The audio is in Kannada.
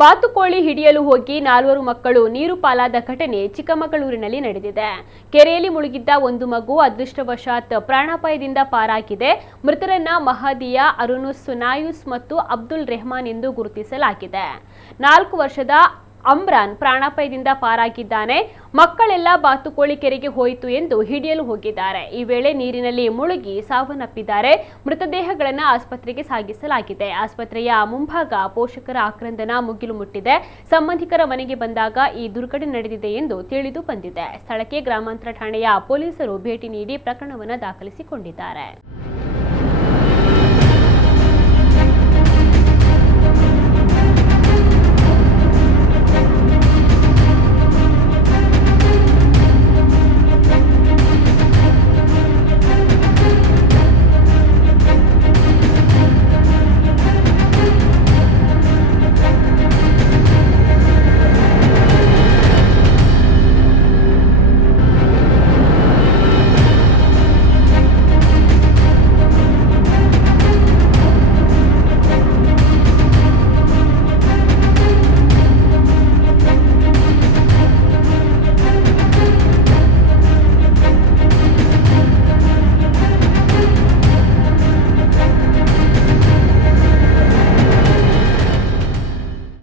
ಬಾತುಕೋಳಿ ಹಿಡಿಯಲು ಹೋಗಿ 4 ಮಕ್ಕಳು ನೀರು ಪಾಲಾದ ಘಟನೆ ಚಿಕ್ಕಮಗಳೂರಿನಲ್ಲಿ ನಡೆದಿದೆ. ಕೆರೆಯಲ್ಲಿ ಮುಳುಗಿದ್ದ ಒಂದು ಮಗು ಅದೃಷ್ಟವಶಾತ್ ಪ್ರಾಣಾಪಾಯದಿಂದ ಪಾರಾಗಿದೆ. ಮೃತರನ್ನ ಮಹದಿಯಾ, ಅರುನುಸ್, ನಾಯೂಸ್ ಮತ್ತು ಅಬ್ದುಲ್ ರೆಹಮಾನ್ ಎಂದು ಗುರುತಿಸಲಾಗಿದೆ. 4 ವರ್ಷದ ಅಮ್ರಾನ್ ಪ್ರಾಣಾಪಾಯದಿಂದ ಪಾರಾಗಿದ್ದಾನೆ. ಮಕ್ಕಳೆಲ್ಲ ಬಾತುಕೋಳಿ ಕೆರೆಗೆ ಹೋಯಿತು ಎಂದು ಹಿಡಿಯಲು ಹೋಗಿದ್ದಾರೆ. ಈ ವೇಳೆ ನೀರಿನಲ್ಲಿ ಮುಳುಗಿ ಸಾವನ್ನಪ್ಪಿದ್ದಾರೆ. ಮೃತದೇಹಗಳನ್ನು ಆಸ್ಪತ್ರೆಗೆ ಸಾಗಿಸಲಾಗಿದೆ. ಆಸ್ಪತ್ರೆಯ ಮುಂಭಾಗ ಪೋಷಕರ ಆಕ್ರಂದನ ಮುಗಿಲು ಮುಟ್ಟಿದೆ. ಸಂಬಂಧಿಕರ ಮನೆಗೆ ಬಂದಾಗ ಈ ದುರ್ಘಟನೆ ನಡೆದಿದೆ ಎಂದು ತಿಳಿದು ಬಂದಿದೆ. ಸ್ಥಳಕ್ಕೆ ಗ್ರಾಮಾಂತರ ಠಾಣೆಯ ಪೊಲೀಸರು ಭೇಟಿ ನೀಡಿ ಪ್ರಕರಣವನ್ನು ದಾಖಲಿಸಿಕೊಂಡಿದ್ದಾರೆ.